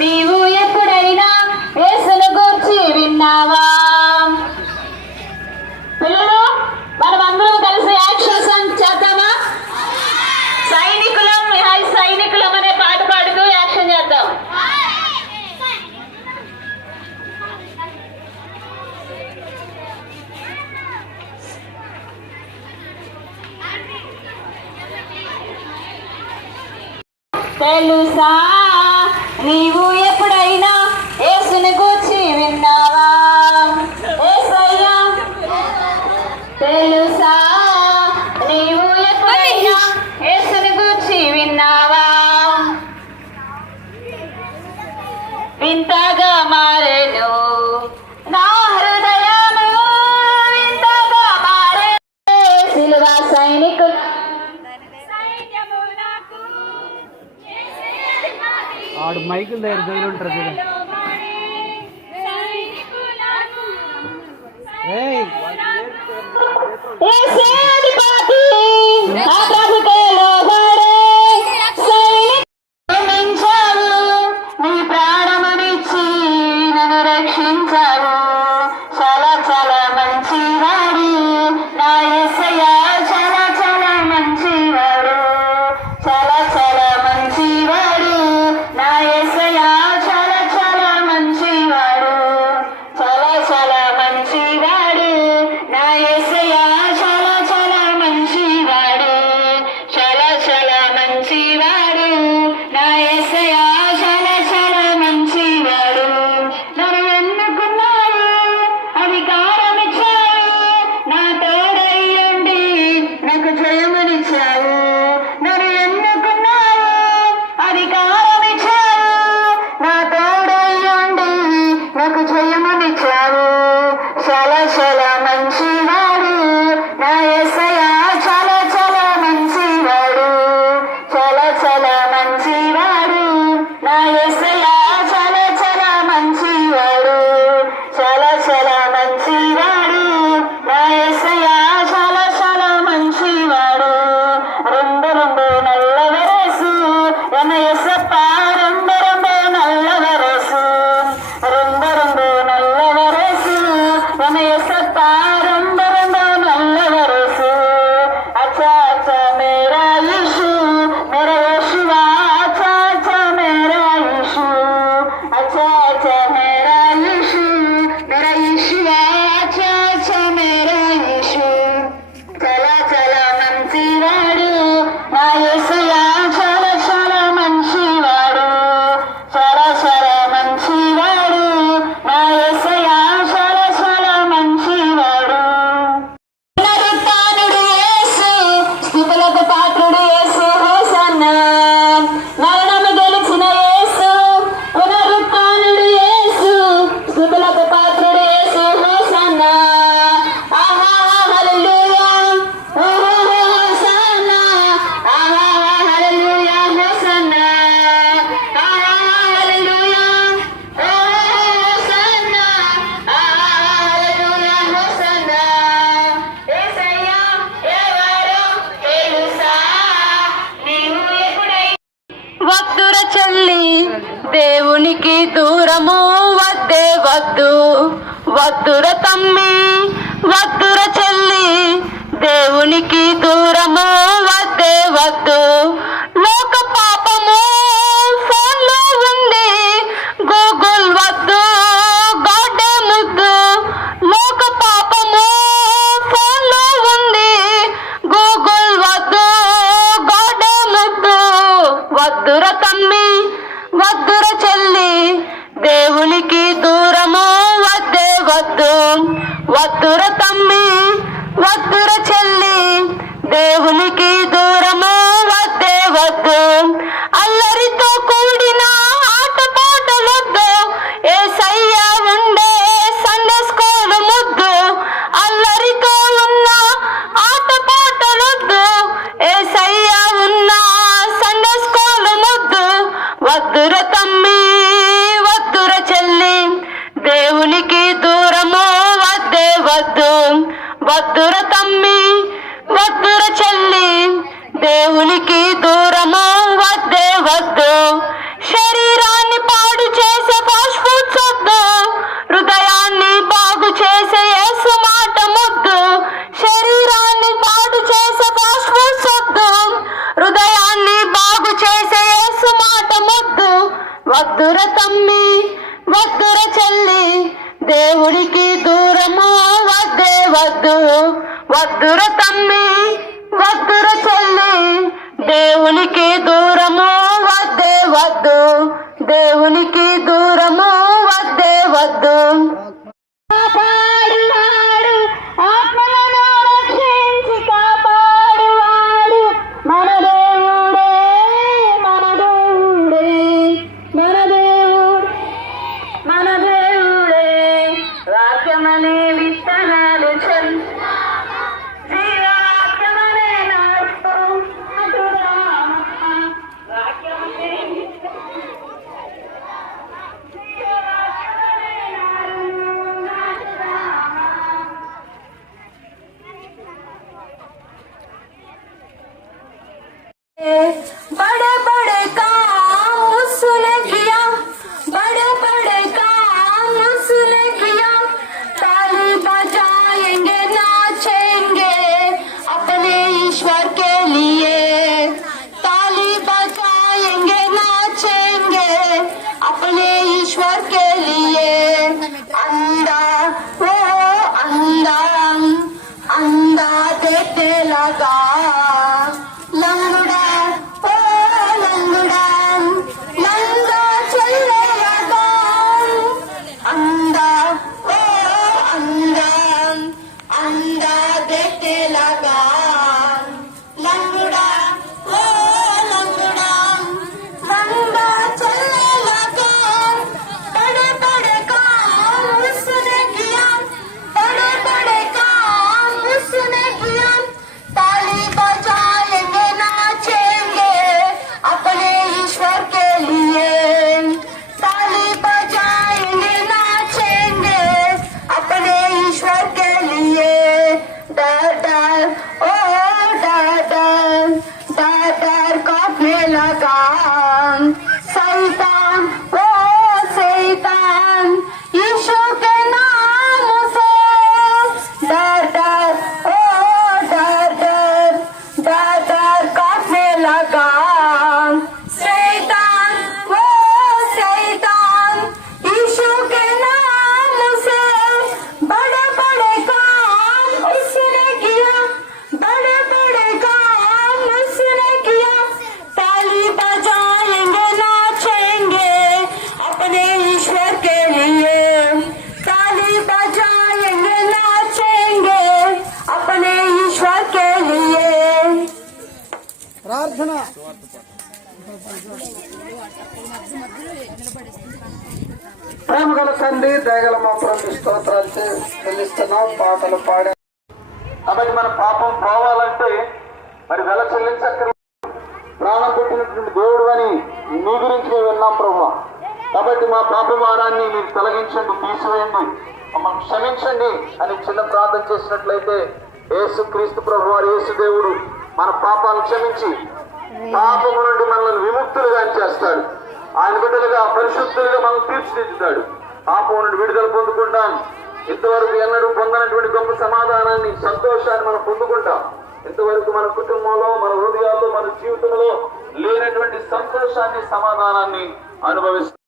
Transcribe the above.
నీవు ఎప్పుడైనా యేసును గూర్చి విన్నావా? పిల్లలు మనం అందరం కలిసి యాక్షన్ సాంగ్ చేద్దామా? సైనికులం హాయ్ సైనికులం అనే పాట పాడుతూ యాక్షన్ చేద్దాం. తెలుసా నీవు ఎప్పుడైనా యేసుని గూర్చి విన్నావా? యేసయ్యా తెలుసా నీవు ఎప్పుడైనా యేసుని గూర్చి విన్నావా? వింతగా మారెను నా హృదయము, వింతగా మారెను సిలువ సైనికులు. ఆడు మైకుల దగ్గర దగ్గర ఉంటారు చూడండి. నీ ప్రాణమునిచ్చి నన్ను రక్షించావు. చాలా చాలా మంచివాడు నా యేసయ్యా, చాలా చాలా మంచివాడు, చాలా చాలా మంచివాడు నా యేసయ్యా, చాలా చాలా మంచివాడు, చాలా చాలా మంచివాడు నా యేసయ్యా, చాలా చాలా మంచివాడు, చాలా చాలా మంచివాడు నా యేసయ్యా, చాలా చాలా మంచివాడు. నన్ను ఎన్నుకున్నావు, అధికారం ఇచ్చావు, నా తోడయ్యుండి నాకు జయమునిచ్చావు. నన్ను ఎన్నుకున్నావు, అధికారం ఇచ్చావు, నా తోడయ్యుండి నాకు జయమునిచ్చావు. చాలా చాలా మంచివాడు నా యేసయ్యా, చాలా చాలా మంచివాడు, చాలా చాలా మంచివాడు నా యేసయ్యా, చాలా చాలా మంచివాడు, చాలా చాలా మంచివాడు నా యేసయ్యా, చాలా చాలా మంచివాడు. రెండు రెండు నల్లవరేసు ఎన్న యేసప్ప, రెండు రెండు నల్లవరేసు, రెండు రెండు నల్లవరేసు ఎన్న యేసప్ప, రెండు రెండు నల్లవరేసు. అచ్చా అచ్చా మేరా యీశు, మేరా యేషువా, అచ్చా అచ్చా మేరా యీశు, అచ్చా అచ్చా మేరా యీశు, మేరా యేషువా, అచ్చా అచ్చా మేరా యీశు. చాలా చాలా మంచివాడు నా యేసయ్యా, చాలా చాలా మంచివాడు, చాలా చాలా మంచివాడు నా యేసయ్యా, చాలా చాలా మంచివాడు. పునరుత్థానుడు యేసు, స్తుతులకు పాత్రుడు యేసు, హోసన్నా. మరణము గెలిచిన యేసు, పునరుత్థానుడు యేసు, స్తుతులకు పాత్రుడు యేసు, హోసన్నా. ఆహా హల్లెలూయా, ఓహో హోసన్నా, ఆహా హల్లెలూయా, హోసన్నా, ఆహా హల్లెలూయా, ఓహో హోసన్నా, ఆహా హల్లెలూయా, హోసన్నా. యేసయ్యా ఎవరో తెలుసా నీవు ఎప్పుడైనా? వద్దుర చెల్లి దేవునికి దూరము, వద్దే వద్దు, వద్దుర తమ్మి, వద్దుర చెల్లి దేవునికి దూరము, వద్దే వద్దు. లోక పాపము ఫోన్లో ఉంది, గూగుల్ వద్దు, గాడే ముద్దు. లోక పాపము ఫోన్లో ఉంది, గూగుల్ వద్దు, గాడే ముద్దు. వద్దుర తమ్మి, వద్దుర చెల్లి దేవునికి దూరము, వద్దే వద్దు, వద్దుర తమ్మి, వద్దుర చెల్లి దేవునికి దూరము, వద్దే వద్దు. అల్లరితో కూడిన ఆటపాటలొద్దు, యేసయ్య ఉండే సండే స్కూలు ముద్దు. అల్లరితో ఉన్న ఆటపాటలొద్దు, యేసయ్య ఉన్న సండే స్కూలు ముద్దు. వద్దుర తమ్మి, వద్దుర చెల్లి దేవునికి దూరము, వద్దే వద్దు, వద్దుర తమ్మి, వద్దుర చెల్లి దేవునికి దూరము, వద్దే వద్దు. శరీరాన్ని పాడు వద్దుర తమ్మి వద్దుర చెల్లి దేవుడికి దూరము వద్దే వద్దు. వద్దుర తమ్మి వద్దుర చెల్లి దేవునికి దూరము వద్దే వద్దు. దేవునికి దూరము వద్దే వద్దు. కాపాడువాడు ఆత్మలను రక్షించి కాపాడువాడు మన దేవుడే మన దేవుడే మన దేవుడే మన దేవుడే. వాక్యమనే విత్తనాలు జీవాత్మనే నాటు వాక్యమనే बड़े बड़े काम उसने किया, बड़े बड़े काम उसने किया. ताली बजाएंगे नाचेंगे अपने ईश्वर के लिए. ताली बजाएंगे नाचेंगे अपने ईश्वर के लिए. अंधा वो अंधा अंधा देखने लगा. लंगड़ा ओ लंगड़ा लंगा चलने लगा. अंधा ओ अंधा अंधा देखने लगा. लंगड़ा ओ लंगड़ा लंगा चलने लगा. बड़े बड़े काम उसने किया, बड़े बड़े काम उसने किया. ताली बजाएंगे नाचेंगे अपने ईश्वर के लिए. ताली बजाएंगे नाचेंगे अपने ईश्वर के लिए. डर डर ओ डर डर डर डर कांपने लगा. शैतान ओ शैतान यीशु के नाम से डर डर ओ डर डर डर डर कांपने लगा. शैतान वो शैतान यीशु के नाम से बड़े बड़े काम उसने किया, बड़े बड़े काम उसने किया. ताली बजाएंगे नाचेंगे अपने ईश्वर के लिए. ताली बजाएंगे नाचेंगे अपने ईश्वर के लिए. ప్రార్థన. ప్రేమ గల తండ్రి దయగల మా ప్రభు స్తోత్రాలు చెల్లిస్తున్నాం. పాటలు పాడా కాబట్టి మన పాపం పోవాలంటే మరి వెల చెల్లించక్కర్లేదు. ప్రాణం పెట్టినటువంటి దేవుడు అని మీ గురించి మేము విన్నాం ప్రభు. కాబట్టి మా పాప భారాన్ని మీరు తొలగించండి, తీసివేయండి, మమ్మల్ని క్షమించండి అని చిన్న ప్రార్థన చేసినట్లయితే యేసు క్రీస్తు ప్రభు వారు యేసు దేవుడు మన పాపాలను క్షమించి పాపము నుండి మనల్ని విముక్తులుగా చేస్తాడు. ఆయన బిడ్డలుగా పరిశుద్ధులుగా మనల్ని తీర్చిదిద్దుతాడు. పాపం నుండి విడుదల పొందుకుంటాం. ఇంతవరకు ఎన్నడూ పొందనటువంటి గొప్ప సమాధానాన్ని, సంతోషాన్ని మనం పొందుకుంటాం. ఇంతవరకు మన కుటుంబంలో, మన హృదయాల్లో, మన జీవితంలో లేనటువంటి సంతోషాన్ని, సమాధానాన్ని అనుభవిస్తాం.